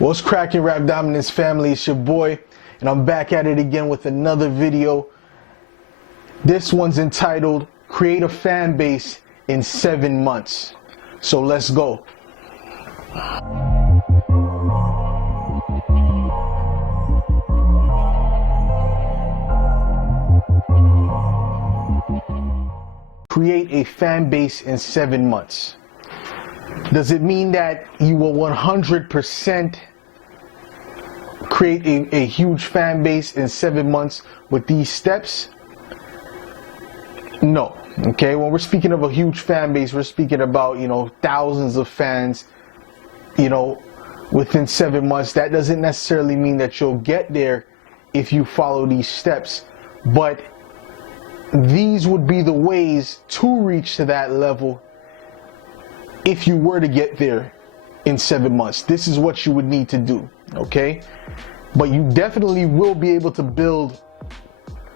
What's cracking, Rap Dominance family? It's your boy, and I'm back at it again with another video. This one's entitled Create a Fan Base in 7 Months. So let's go. Create a fan base in 7 months. Does it mean that you will 100% create a huge fan base in 7 months with these steps? No. Okay, when we're speaking of a huge fan base, we're speaking about, thousands of fans, within 7 months. That doesn't necessarily mean that you'll get there if you follow these steps, but these would be the ways to reach to that level if you were to get there in 7 months. This is what you would need to do, okay? But you definitely will be able to build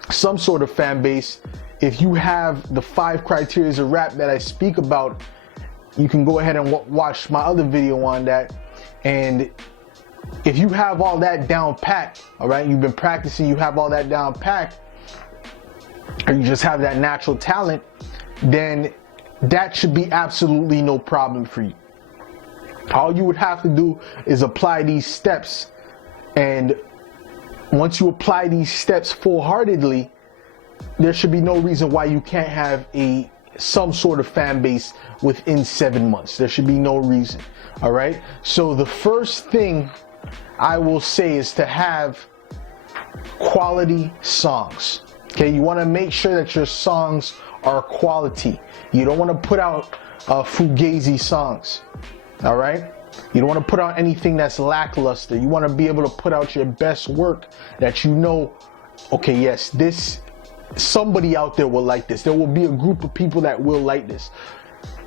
some sort of fan base if you have the 5 criteria of rap that I speak about. You can go ahead and watch my other video on that. And if you have all that down packed, all right, you've been practicing, you have all that down packed, or you just have that natural talent, then that should be absolutely no problem for you. All you would have to do is apply these steps, and once you apply these steps full-heartedly, there should be no reason why you can't have some sort of fan base within 7 months. There should be no reason. All right, so the first thing I will say is to have quality songs. Okay, you want to make sure that your songs are quality. You don't want to put out fugazi songs. All right, you don't want to put out anything that's lackluster. You want to be able to put out your best work that okay, yes, somebody out there will like this. There will be a group of people that will like this.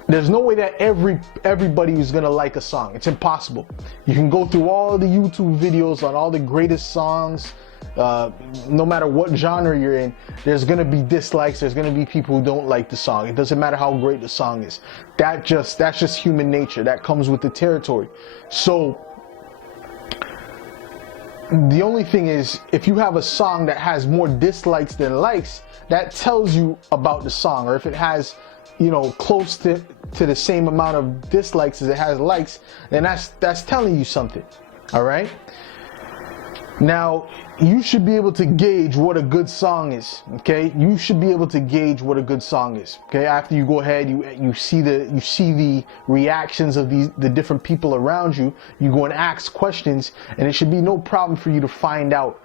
There's no way that everybody is gonna like a song. It's impossible. You can go through all the YouTube videos on all the greatest songs, no matter what genre you're in. There's gonna be dislikes. There's gonna be people who don't like the song. It doesn't matter how great the song is. That's just human nature. That comes with the territory. So the only thing is, if you have a song that has more dislikes than likes, that tells you about the song. Or if it has, close to the same amount of dislikes as it has likes, then that's telling you something. All right. Now, you should be able to gauge what a good song is. Okay, you should be able to gauge what a good song is. Okay, after you go ahead, you see the reactions of the different people around you. You go and ask questions, and it should be no problem for you to find out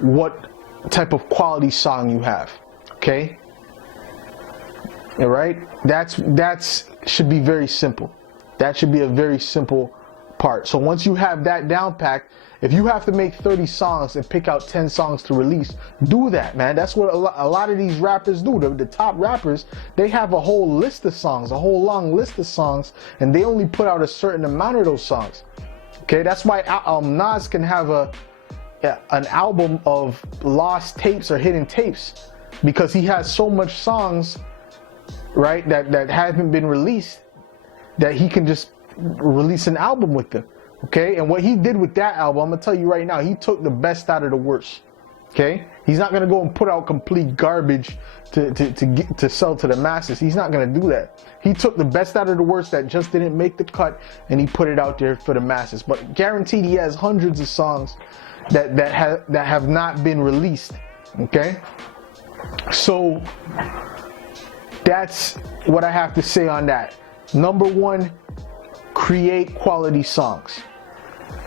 what type of quality song you have. Okay, all right. That's should be very simple. That should be a very simple part. So once you have that down packed, if you have to make 30 songs and pick out 10 songs to release, do that, man. That's what a lot of these rappers do. The top rappers, they have a whole list of songs, a whole long list of songs, and they only put out a certain amount of those songs. Okay, that's why Nas can have an album of lost tapes or hidden tapes, because he has so much songs, right, that haven't been released, that he can just release an album with them. Okay, and what he did with that album, I'm gonna tell you right now, he took the best out of the worst. Okay, he's not gonna go and put out complete garbage to sell to the masses. He's not gonna do that. He took the best out of the worst that just didn't make the cut, and he put it out there for the masses. But guaranteed, he has hundreds of songs that have not been released. Okay, so that's what I have to say on that. Number one, create quality songs.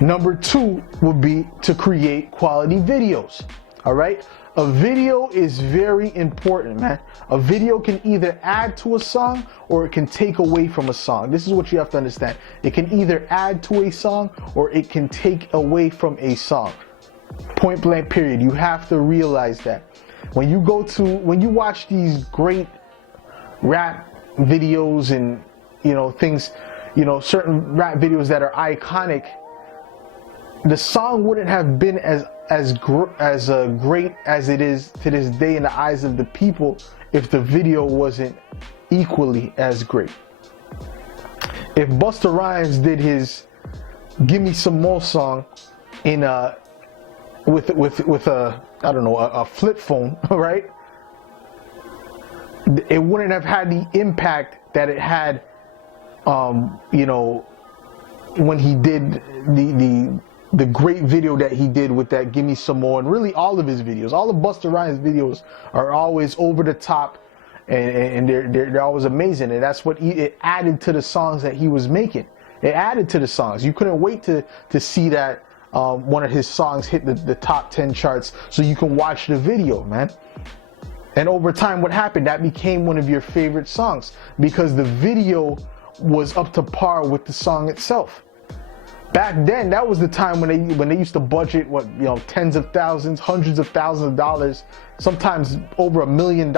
Number two would be to create quality videos. All right, a video is very important, man. A video can either add to a song or it can take away from a song. This is what you have to understand. It can either add to a song or it can take away from a song. Point blank, period. You have to realize that. When you watch these great rap videos and things, certain rap videos that are iconic, the song wouldn't have been as great as it is to this day in the eyes of the people if the video wasn't equally as great. If Busta Rhymes did his "Give Me Some More" song in a with a, I don't know, a flip phone, right? It wouldn't have had the impact that it had, you know, when he did the great video that he did with that "Give Me Some More," and really all of his videos, all of Busta Rhymes videos are always over the top, and they're always amazing, and that's what it added to the songs that he was making. It added to the songs. You couldn't wait to see that one of his songs hit the top 10 charts so you can watch the video, man. And over time, what happened? That became one of your favorite songs because the video was up to par with the song itself. Back then, that was the time when they used to budget, what, you know, tens of thousands, hundreds of thousands of dollars, sometimes over $1 million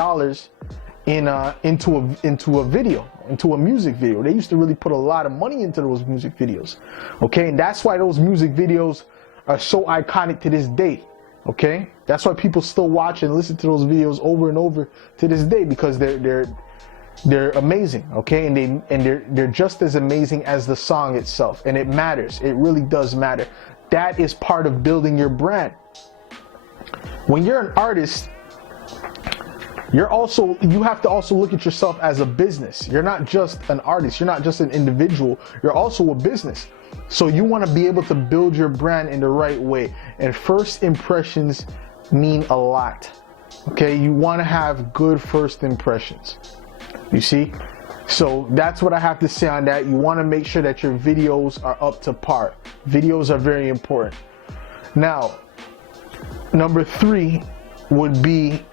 into a video, into a music video. They used to really put a lot of money into those music videos. Okay, and that's why those music videos are so iconic to this day. Okay, that's why people still watch and listen to those videos over and over to this day, because they're amazing. Okay, and they're just as amazing as the song itself, and it matters. It really does matter. That is part of building your brand. When you're an artist, you have to also look at yourself as a business. You're not just an artist, you're not just an individual, you're also a business. So you want to be able to build your brand in the right way, and first impressions mean a lot. Okay, you want to have good first impressions, you see. So that's what I have to say on that. You want to make sure that your videos are up to par. Videos are very important. Now, number 3 would be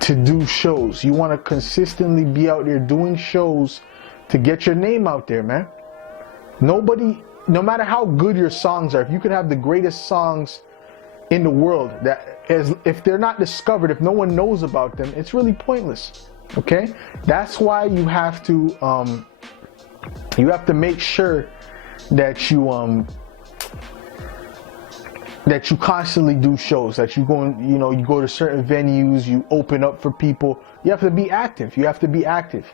to do shows. You want to consistently be out there doing shows to get your name out there, man. Nobody, no matter how good your songs are, if you could have the greatest songs in the world, if they're not discovered, if no one knows about them, it's really pointless. Okay, that's why you have to make sure that you constantly do shows, that you go to certain venues, you open up for people. You have to be active. You have to be active.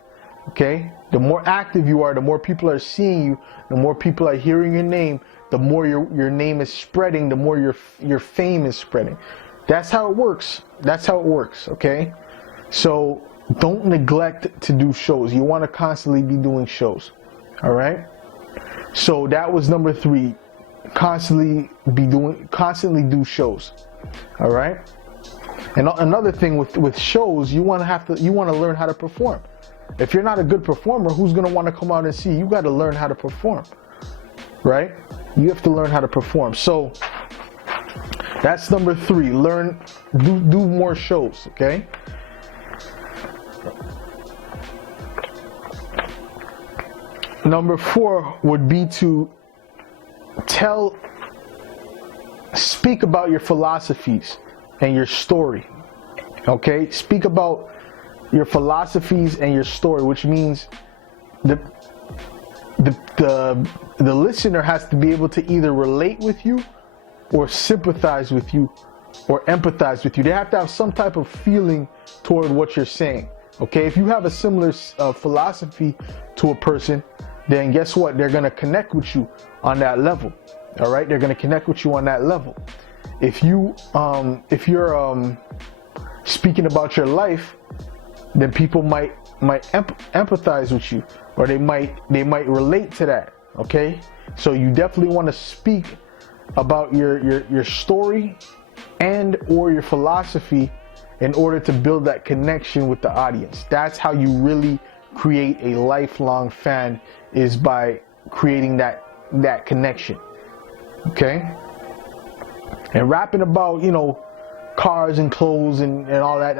Okay, the more active you are, the more people are seeing you, the more people are hearing your name, the more your name is spreading, the more your fame is spreading. That's how it works. That's how it works. Okay, so don't neglect to do shows. You want to constantly be doing shows. All right, so that was number 3. Constantly do shows. All right, and another thing with shows, you want to learn how to perform. If you're not a good performer, who's going to want to come out and see you? You got to learn how to perform, right? You have to learn how to perform. So that's number 3. Do more shows. Okay, number 4 would be to speak about your philosophies and your story. Okay, speak about your philosophies and your story, which means the listener has to be able to either relate with you or sympathize with you or empathize with you. They have to have some type of feeling toward what you're saying. Okay, if you have a similar philosophy to a person, then guess what? They're going to connect with you on that level. All right, they're going to connect with you on that level. If you're speaking about your life, then people might empathize with you, or they might relate to that. Okay, so you definitely want to speak about your story and or your philosophy in order to build that connection with the audience. That's how you really create a lifelong fan, is by creating that connection. Okay, and rapping about, you know, cars and clothes and all that,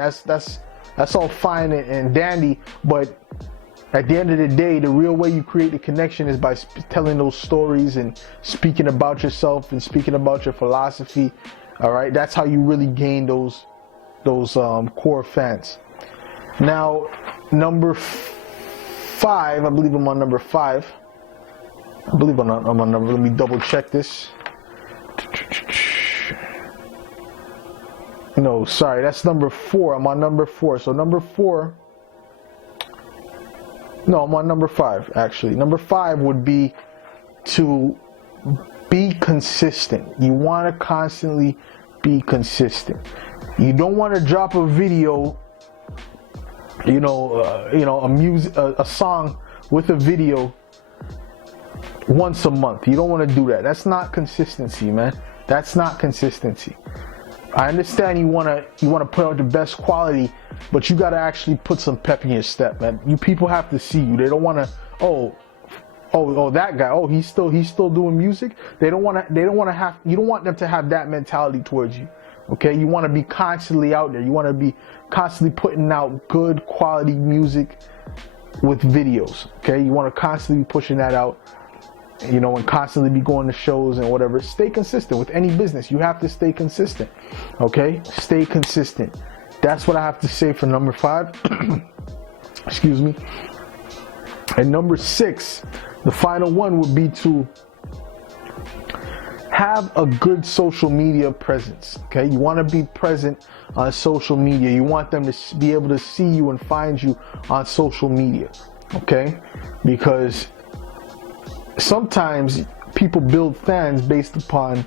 that's all fine and dandy, but at the end of the day, the real way you create the connection is by telling those stories and speaking about yourself and speaking about your philosophy. All right, that's how you really gain those core fans. Now, number 5, I believe I'm on number 5. I believe I'm on number. Let me double check this. No, sorry, that's number 4. I'm on number 4. So number 4. No, I'm on number 5 actually. Number 5 would be to be consistent. You want to constantly be consistent. You don't want to drop a video, a song with a video once a month. You don't want to do that. That's not consistency, man. That's not consistency. I understand you want to put out the best quality, but you got to actually put some pep in your step, man. You people have to see you. They don't want to, that guy, he's still doing music. You don't want them to have that mentality towards you. Okay? You want to be constantly out there. You want to be constantly putting out good quality music with videos. Okay? You want to constantly be pushing that out. And constantly be going to shows and whatever. Stay consistent with any business. You have to stay consistent. Okay? Stay consistent. That's what I have to say for number 5. Excuse me. And number 6, the final one would be to have a good social media presence. Okay? You want to be present on social media. You want them to be able to see you and find you on social media. Okay? Because sometimes people build fans based upon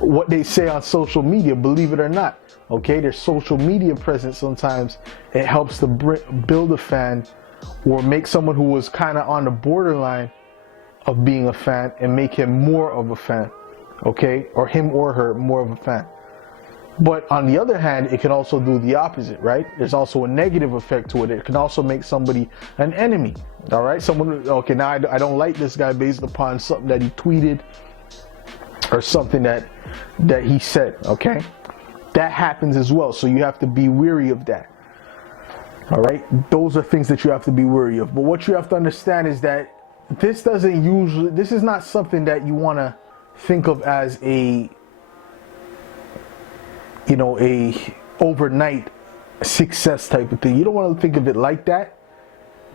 what they say on social media, believe it or not. Okay, their social media presence, sometimes it helps to build a fan or make someone who was kind of on the borderline of being a fan and make him more of a fan. Okay, or him or her more of a fan. But on the other hand, it can also do the opposite, right? There's also a negative effect to it. It can also make somebody an enemy. All right, now I don't like this guy based upon something that he tweeted or something that he said. Okay, that happens as well. So you have to be wary of that. All right, those are things that you have to be wary of. But what you have to understand is that this is not something that you want to think of as a overnight success type of thing. You don't want to think of it like that,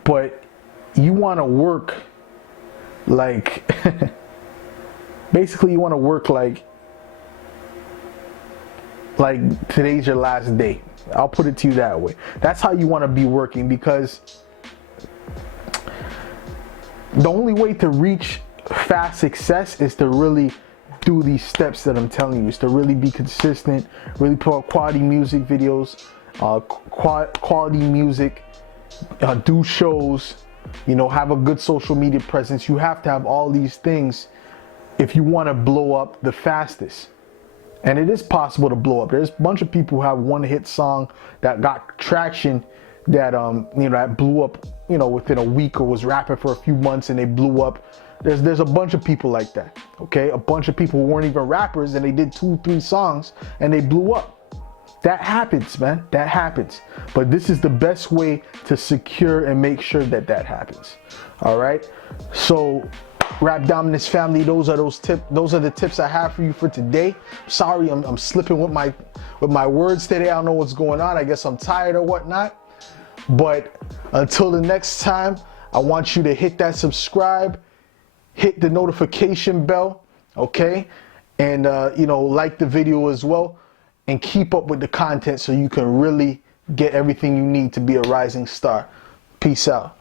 but you want to work like basically you want to work like today's your last day. I'll put it to you that way. That's how you want to be working, because the only way to reach fast success is to really do these steps that I'm telling you. Is to really be consistent, really put out quality music videos, quality music, do shows, have a good social media presence. You have to have all these things if you want to blow up the fastest. And it is possible to blow up. There's a bunch of people who have one hit song that got traction, that that blew up within a week, or was rapping for a few months and they blew up. There's a bunch of people like that. Okay, a bunch of people who weren't even rappers and they did 2-3 songs and they blew up. That happens, man. That happens. But this is the best way to secure and make sure that happens. All right. So, Rap Dominance family, those are the tips I have for you for today. Sorry, I'm slipping with my words today. I don't know what's going on. I guess I'm tired or whatnot. But until the next time, I want you to hit that subscribe, hit the notification bell, okay? And like the video as well, and keep up with the content so you can really get everything you need to be a rising star. Peace out.